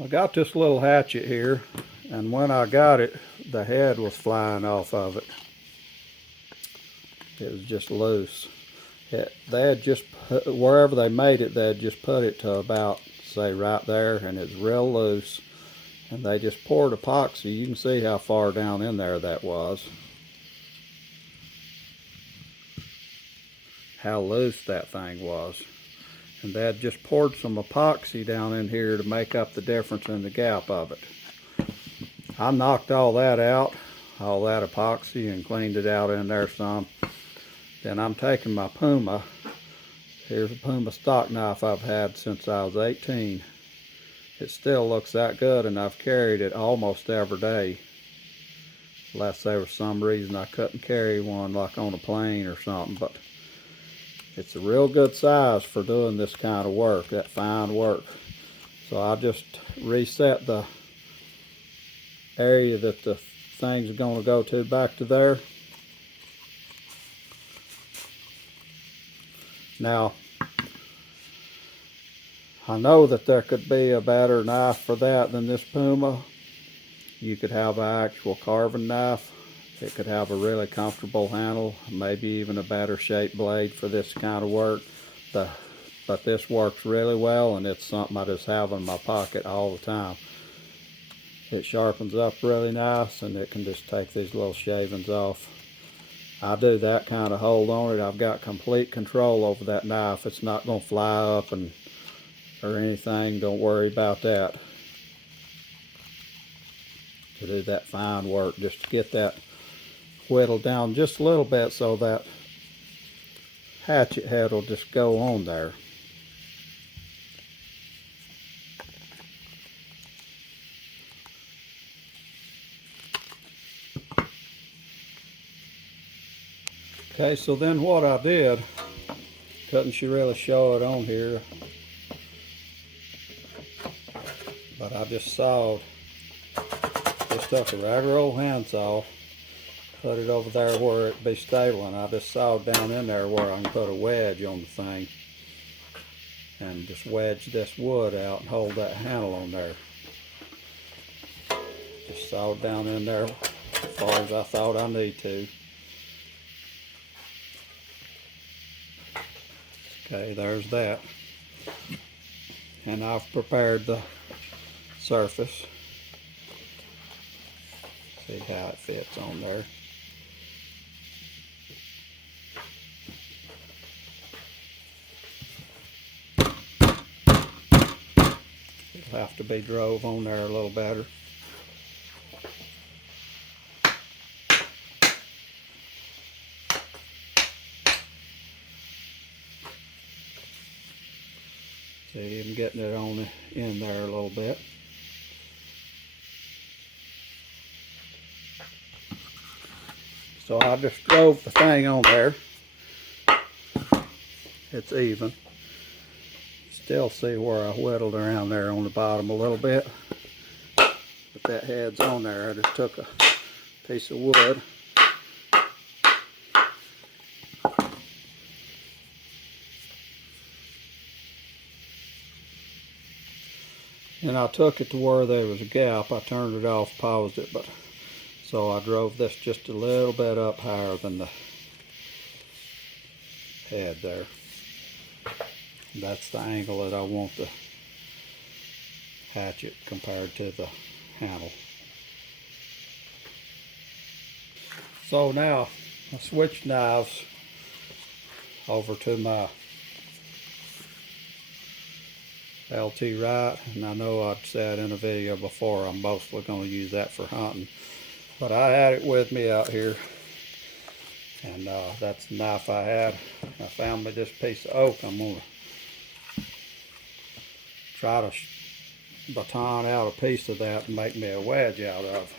I got this little hatchet here, and when I got it, the head was flying off of it. It was just loose. They had just put, wherever they made it, they had just put it to about, say, right there, and it's real loose. And they just poured epoxy. You can see how far down in there that was. How loose that thing was. And they had just poured some epoxy down in here to make up the difference in the gap of it. I knocked all that out, all that epoxy, and cleaned it out in there some. Then I'm taking my Puma. Here's a Puma stock knife I've had since I was 18. It still looks that good, and I've carried it almost every day. Unless there was some reason I couldn't carry one, like on a plane or something. But it's a real good size for doing this kind of work, that fine work. So I just reset the area that the thing's going to go to back to there. Now, I know that there could be a better knife for that than this Puma. You could have an actual carving knife. It could have a really comfortable handle, maybe even a better shaped blade for this kind of work. But this works really well, and it's something I just have in my pocket all the time. It sharpens up really nice, and it can just take these little shavings off. I do that kind of hold on it. I've got complete control over that knife. It's not going to fly up or anything. Don't worry about that. To do that fine work, just to get that whittled down just a little bit so that hatchet head will just go on there. Okay, so then what I did, couldn't really show it on here, but I just sawed, just took a regular old handsaw, put it over there where it'd be stable, and I just sawed down in there where I can put a wedge on the thing and just wedge this wood out and hold that handle on there. Just sawed down in there as far as I thought I need to. Okay, there's that. And I've prepared the surface. See how it fits on there. It'll have to be drove on there a little better. See, I'm getting it on in there a little bit. So I just drove the thing on there. It's even. Still see where I whittled around there on the bottom a little bit. But that head's on there. I just took a piece of wood. And I took it to where there was a gap. I turned it off, paused it, but so I drove this just a little bit up higher than the head there. That's the angle that I want the hatchet compared to the handle. So now I switched knives over to my LT Wright, and I know I'd said in a video before I'm mostly going to use that for hunting, but I had it with me out here, and that's the knife I had. I found me this piece of oak. I'm going to try to baton out a piece of that and make me a wedge out of.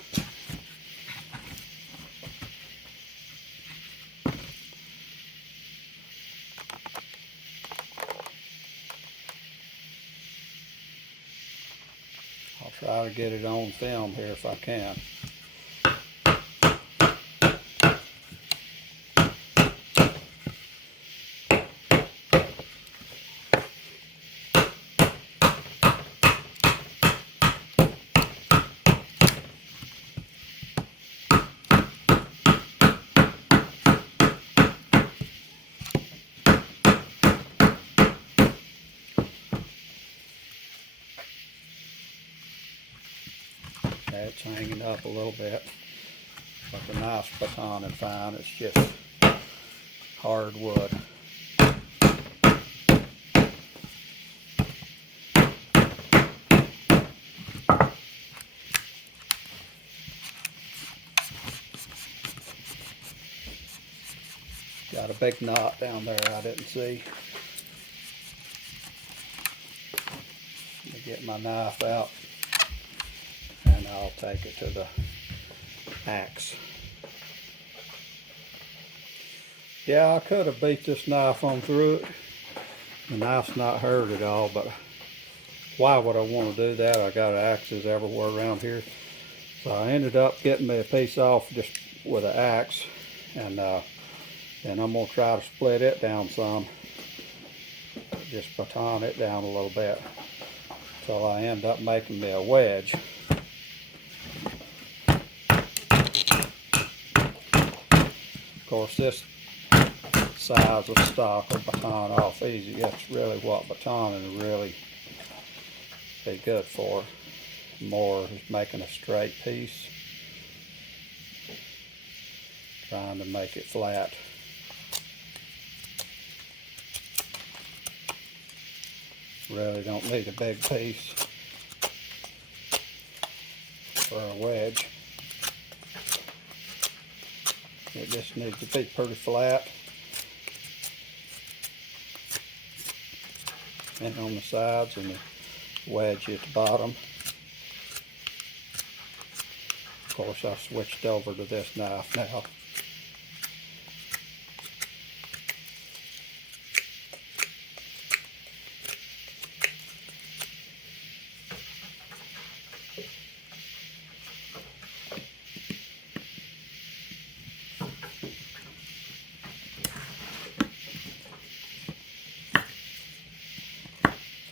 I'll try to get it on film here if I can. That's hanging up a little bit, but the knife's baton and fine. It's just hard wood. Got a big knot down there I didn't see. Let me get my knife out and I'll take it to the axe. Yeah, I could have beat this knife on through it. The knife's not hurt at all, but why would I want to do that? I got axes everywhere around here. So I ended up getting me a piece off just with an axe, and then I'm going to try to split it down some. Just baton it down a little bit until I end up making me a wedge. Of course, this size of stock will baton off easy. That's really what batoning really be good for. More is making a straight piece, trying to make it flat. Really don't need a big piece for a wedge. It just needs to be pretty flat. And on the sides and the wedge at the bottom. Of course, I switched over to this knife now.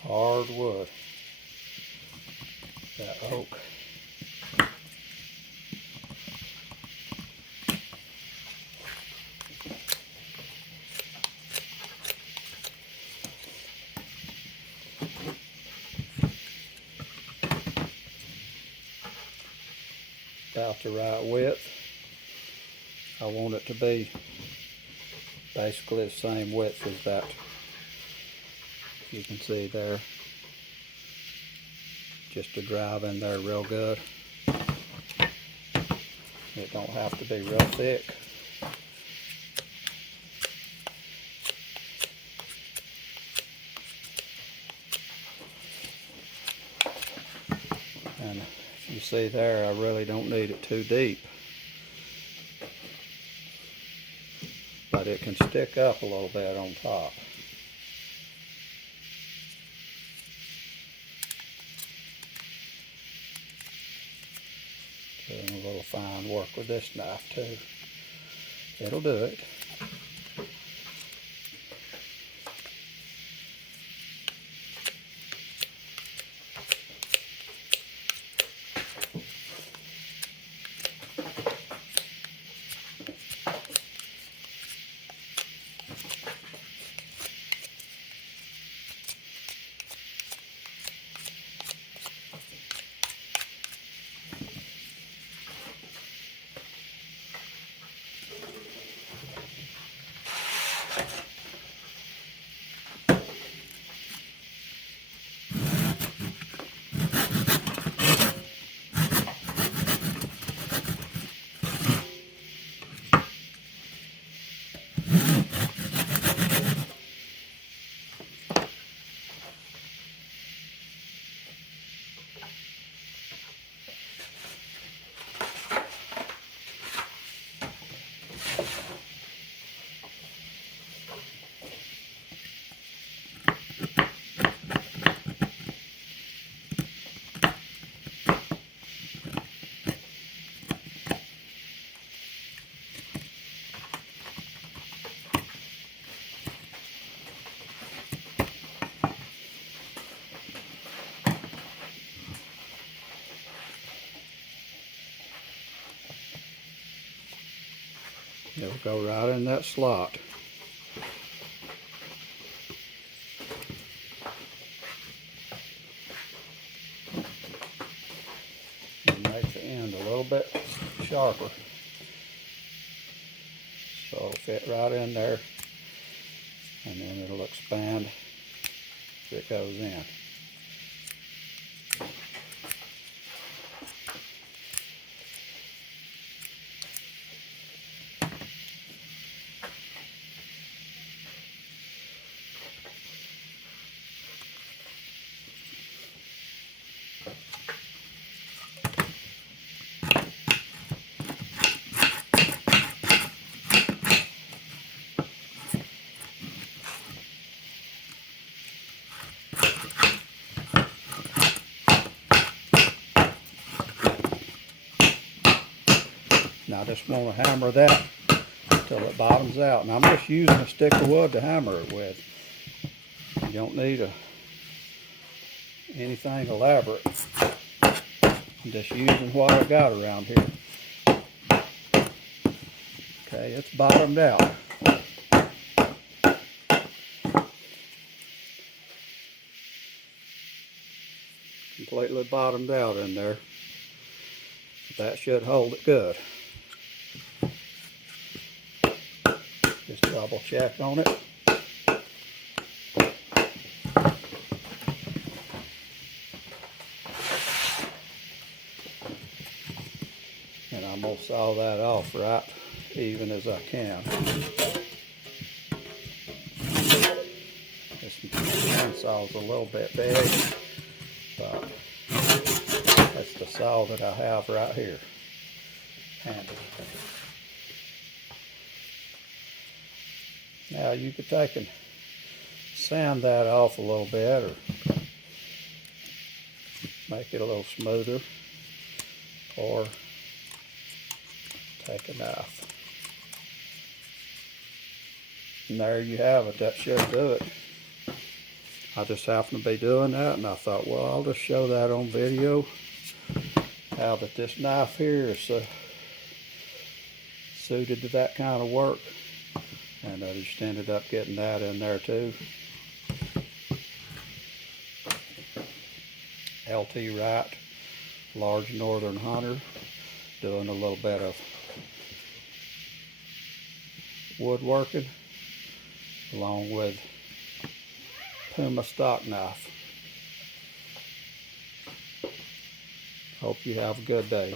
Hard wood, that oak. About the right width. I want it to be basically the same width as that. You can see there, just to drive in there real good. It don't have to be real thick. And you see there, I really don't need it too deep, but it can stick up a little bit on top. Doing a little fine work with this knife too. It'll do it. It'll go right in that slot. It makes it little bit sharper. So it'll fit right in there, and then it'll expand as it goes in. Now I just want to hammer that until it bottoms out. And I'm just using a stick of wood to hammer it with. You don't need anything elaborate. I'm just using what I got around here. Okay, it's bottomed out. Completely bottomed out in there. That should hold it good. Just double check on it. And I'm going to saw that off right even as I can. This handsaw's a little bit big, but that's the saw that I have right here. Handy. Now you could take and sand that off a little bit, or make it a little smoother, or take a knife. And there you have it. That should do it. I just happened to be doing that, and I thought, well, I'll just show that on video, how that this knife here is suited to that kind of work. And I just ended up getting that in there too. LT Wright, large northern hunter, doing a little bit of woodworking along with Puma Stock Knife. Hope you have a good day.